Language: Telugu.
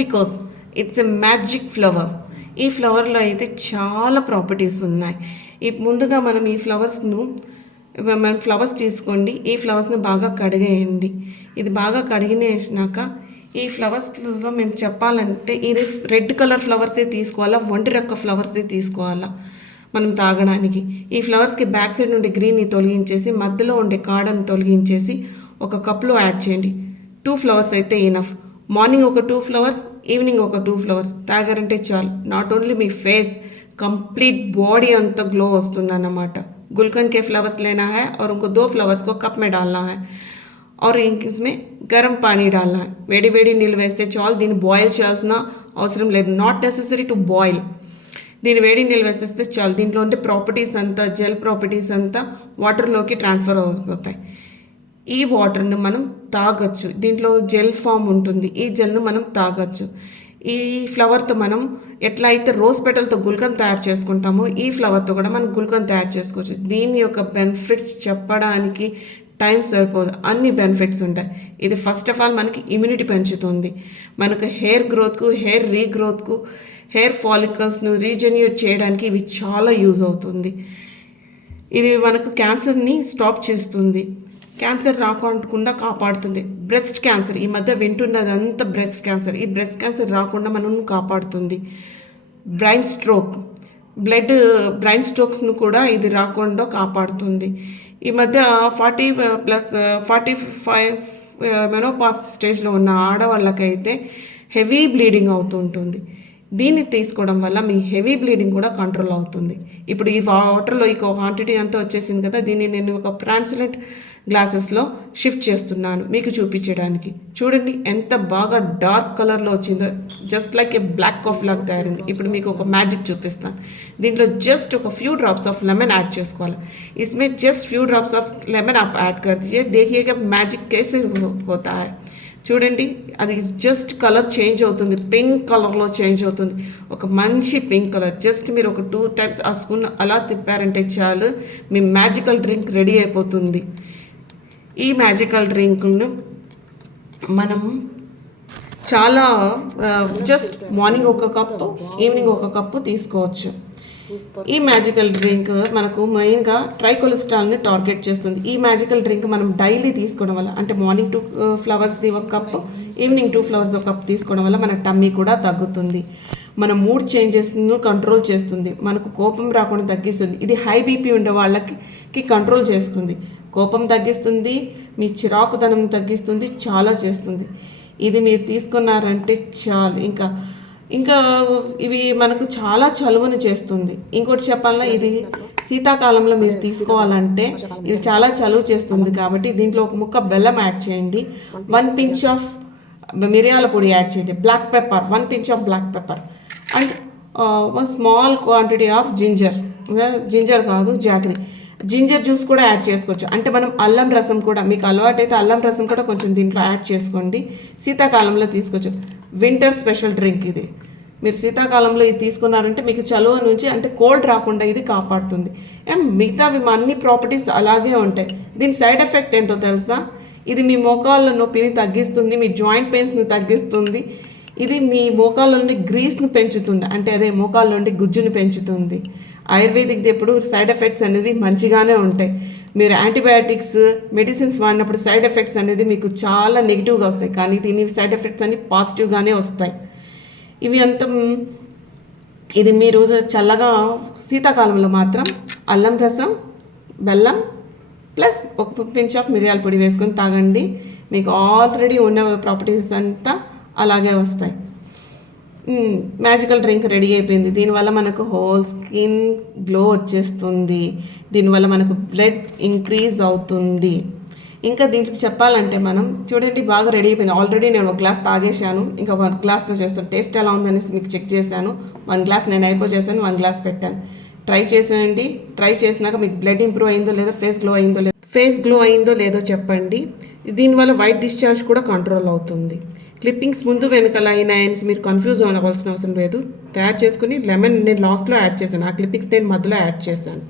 Because it's a magic flower. ఈ ఫ్లవర్లో అయితే చాలా ప్రాపర్టీస్ ఉన్నాయి. ముందుగా మనం ఈ ఫ్లవర్స్ తీసుకోండి. ఈ ఫ్లవర్స్ని బాగా కడిగేయండి. ఇది బాగా కడిగినేసినాక ఈ ఫ్లవర్స్లో మేము చెప్పాలంటే ఇది రెడ్ కలర్ ఫ్లవర్సే తీసుకోవాలా, ఒంటి రెక్క ఫ్లవర్సే తీసుకోవాలా మనం తాగడానికి. ఈ ఫ్లవర్స్కి బ్యాక్ సైడ్ నుండి గ్రీన్ని తొలగించేసి మధ్యలో ఉండే కాడను తొలగించేసి ఒక కప్లో యాడ్ చేయండి. 2 ఫ్లవర్స్ అయితే ఇనఫ్. మార్నింగ్ ఒక 2 ఫ్లవర్స్, ఈవినింగ్ ఒక 2 ఫ్లవర్స్ తాగారంటే చాలు. Not only me face, complete body अंत ग्लो वस्तुंदन्नमाट. गुलकंद के फ्लावर्स लेना है और उनको 2 फ्लावर्स को कप में डालना है और इसमें गर्म पानी डालना है. वेडी वेडी नीళ్ళు వేస్తే చాలు. దీన్ని బాయిల్ చేయాల్సిన అవసరం లేదు. Not necessary to boil. దీన్ని వేడి నీళ్ళు వేసేస్తే చాలు. దీంట్లో ఉండే ప్రాపర్టీస్ అంతా, జెల్ ప్రాపర్టీస్ అంతా వాటర్లోకి ట్రాన్స్ఫర్ అయిపోతాయి. ఈ వాటర్ని మనం తాగొచ్చు. దీంట్లో జెల్ ఫామ్ ఉంటుంది. ఈ జెల్ను మనం తాగొచ్చు. ఈ ఫ్లవర్తో మనం ఎట్లా అయితే రోజ్ పెటల్తో గుల్కన్ తయారు చేసుకుంటామో ఈ ఫ్లవర్తో కూడా మనం గుల్కన్ తయారు చేసుకోవచ్చు. దీని యొక్క బెనిఫిట్స్ చెప్పడానికి టైం సరిపోదు, అన్ని బెనిఫిట్స్ ఉంటాయి. ఇది ఫస్ట్ ఆఫ్ ఆల్ మనకి ఇమ్యూనిటీ పెంచుతుంది. మనకు హెయిర్ గ్రోత్కు, హెయిర్ రీగ్రోత్కు, హెయిర్ ఫాలికల్స్ను రీజెన్యూట్ చేయడానికి ఇవి చాలా యూజ్ అవుతుంది. ఇది మనకు క్యాన్సర్ని స్టాప్ చేస్తుంది. క్యాన్సర్ రాకుండా కాపాడుతుంది. బ్రెస్ట్ క్యాన్సర్ ఈ మధ్య వింటున్నదంతా బ్రెస్ట్ క్యాన్సర్. ఈ బ్రెస్ట్ క్యాన్సర్ రాకుండా మనం కాపాడుతుంది. బ్రెయిన్ స్ట్రోక్స్ను కూడా ఇది రాకుండా కాపాడుతుంది. ఈ మధ్య 40+45 మెనోపాస్ స్టేజ్లో ఉన్న ఆడవాళ్ళకైతే హెవీ బ్లీడింగ్ అవుతుంటుంది. దీన్ని తీసుకోవడం వల్ల మీ హెవీ బ్లీడింగ్ కూడా కంట్రోల్ అవుతుంది. ఇప్పుడు ఈ వాటర్లో ఈ క్వాంటిటీ అంతా వచ్చేసింది కదా, దీన్ని నేను ఒక ట్రాన్స్పరెంట్ గ్లాసెస్లో షిఫ్ట్ చేస్తున్నాను మీకు చూపించడానికి. చూడండి ఎంత బాగా డార్క్ కలర్లో వచ్చిందో. Just like a black coffee లాగా తయారైంది. ఇప్పుడు మీకు ఒక మ్యాజిక్ చూపిస్తాను. దీంట్లో జస్ట్ ఒక few drops of lemon add చేసుకోవాలి. इसमें just few drops of lemon आप ऐड कर दीजिए. देखिएगा मैजिक कैसे होता है. చూడండి అది జస్ట్ కలర్ చేంజ్ అవుతుంది. పింక్ కలర్లో చేంజ్ అవుతుంది. ఒక మంచి పింక్ కలర్. జస్ట్ మీరు ఒక 2 టైమ్స్ ఆ స్పూన్ అలా తిప్పారంటే చాలు, మీ మ్యాజికల్ డ్రింక్ రెడీ అయిపోతుంది. ఈ మ్యాజికల్ డ్రింక్ను మనం చాలా జస్ట్ మార్నింగ్ ఒక కప్పు, ఈవినింగ్ ఒక కప్పు తీసుకోవచ్చు. ఈ మ్యాజికల్ డ్రింక్ మనకు మెయిన్గా ట్రైకొలెస్ట్రాల్ని టార్గెట్ చేస్తుంది. ఈ మ్యాజికల్ డ్రింక్ మనం డైలీ తీసుకోవడం వల్ల, అంటే మార్నింగ్ 2 ఫ్లవర్స్ ఒక కప్పు, ఈవినింగ్ 2 ఫ్లవర్స్ ఒక కప్పు తీసుకోవడం వల్ల మన టమ్మీ కూడా తగ్గుతుంది. మన మూడ్ చేంజెస్ను కంట్రోల్ చేస్తుంది. మనకు కోపం రాకుండా తగ్గిస్తుంది. ఇది హై బీపీ ఉండే వాళ్ళకి కంట్రోల్ చేస్తుంది. కోపం తగ్గిస్తుంది, మీ చిరాకుదనం తగ్గిస్తుంది, చాలా చేస్తుంది. ఇది మీరు తీసుకున్నారంటే చాలు. ఇంకా ఇవి మనకు చాలా చలువని చేస్తుంది. ఇంకోటి చెప్పాలన్నా, ఇది శీతాకాలంలో మీరు తీసుకోవాలంటే ఇది చాలా చలువ చేస్తుంది. కాబట్టి దీంట్లో ఒక ముక్క బెల్లం యాడ్ చేయండి. 1 pinch ఆఫ్ మిరియాల పొడి యాడ్ చేయండి. Black pepper 1 pinch of black pepper and 1 small quantity of ginger కాదు జాగరీ, జింజర్ జ్యూస్ కూడా యాడ్ చేసుకోవచ్చు. అంటే మనం అల్లం రసం కూడా, మీకు అలవాటైతే అల్లం రసం కూడా కొంచెం దీంట్లో యాడ్ చేసుకోండి. శీతాకాలంలో తీసుకోవచ్చు. వింటర్ స్పెషల్ డ్రింక్ ఇది. మీరు శీతాకాలంలో ఇది తీసుకున్నారంటే మీకు చలువ నుంచి, అంటే కోల్డ్ రాకుండా ఇది కాపాడుతుంది. మిగతావి అన్ని ప్రాపర్టీస్ అలాగే ఉంటాయి. దీని సైడ్ ఎఫెక్ట్ ఏంటో తెలుసా? ఇది మీ మోకాళ్ళ నొప్పిని తగ్గిస్తుంది, మీ జాయింట్ పెయిన్స్ని తగ్గిస్తుంది. ఇది మీ మోకాళ్ళ నుండి గ్రీస్ను పెంచుతుంది, అంటే అదే మోకాళ్ళ నుండి గుజ్జుని పెంచుతుంది. ఆయుర్వేదిక్ది ఎప్పుడు సైడ్ ఎఫెక్ట్స్ అనేది మంచిగానే ఉంటాయి. మీరు యాంటీబయాటిక్స్ మెడిసిన్స్ వాడినప్పుడు సైడ్ ఎఫెక్ట్స్ అనేది మీకు చాలా నెగిటివ్గా వస్తాయి, కానీ దీని సైడ్ ఎఫెక్ట్స్ అన్ని పాజిటివ్గానే వస్తాయి. ఇది మీరు చల్లగా శీతాకాలంలో మాత్రం అల్లం రసం, బెల్లం ప్లస్ 1 pinch ఆఫ్ మిరియాల పొడి వేసుకొని తాగండి. మీకు ఆల్రెడీ ఉన్న ప్రాపర్టీస్ అంతా అలాగే వస్తాయి. మ్యాజికల్ డ్రింక్ రెడీ అయిపోయింది. దీనివల్ల మనకు హోల్ స్కిన్ గ్లో వచ్చేస్తుంది. దీనివల్ల మనకు బ్లడ్ ఇంక్రీజ్ అవుతుంది. ఇంకా దీంట్లో చెప్పాలంటే మనం చూడండి బాగా రెడీ అయిపోయింది. ఆల్రెడీ నేను 1 గ్లాస్ తాగేశాను. ఇంకా 1 గ్లాస్తో చేస్తాను. టేస్ట్ ఎలా ఉందనేసి మీకు చెక్ చేశాను. 1 గ్లాస్ నేను అయిపోచేసాను, 1 గ్లాస్ పెట్టాను. ట్రై చేసానండి. ట్రై చేసినాక మీకు బ్లడ్ ఇంప్రూవ్ అయిందో లేదో, ఫేస్ గ్లో అయిందో లేదో చెప్పండి. దీనివల్ల వైట్ డిశ్చార్జ్ కూడా కంట్రోల్ అవుతుంది. క్లిప్పింగ్స్ ముందు వెనకాల అయినాయని మీరు కన్ఫ్యూజ్ అవ్వాల్సిన అవసరం లేదు. తయారు చేసుకుని లెమన్ నేను లాస్ట్లో యాడ్ చేశాను. ఆ క్లిప్పింగ్స్ నేను మధ్యలో యాడ్ చేశాను.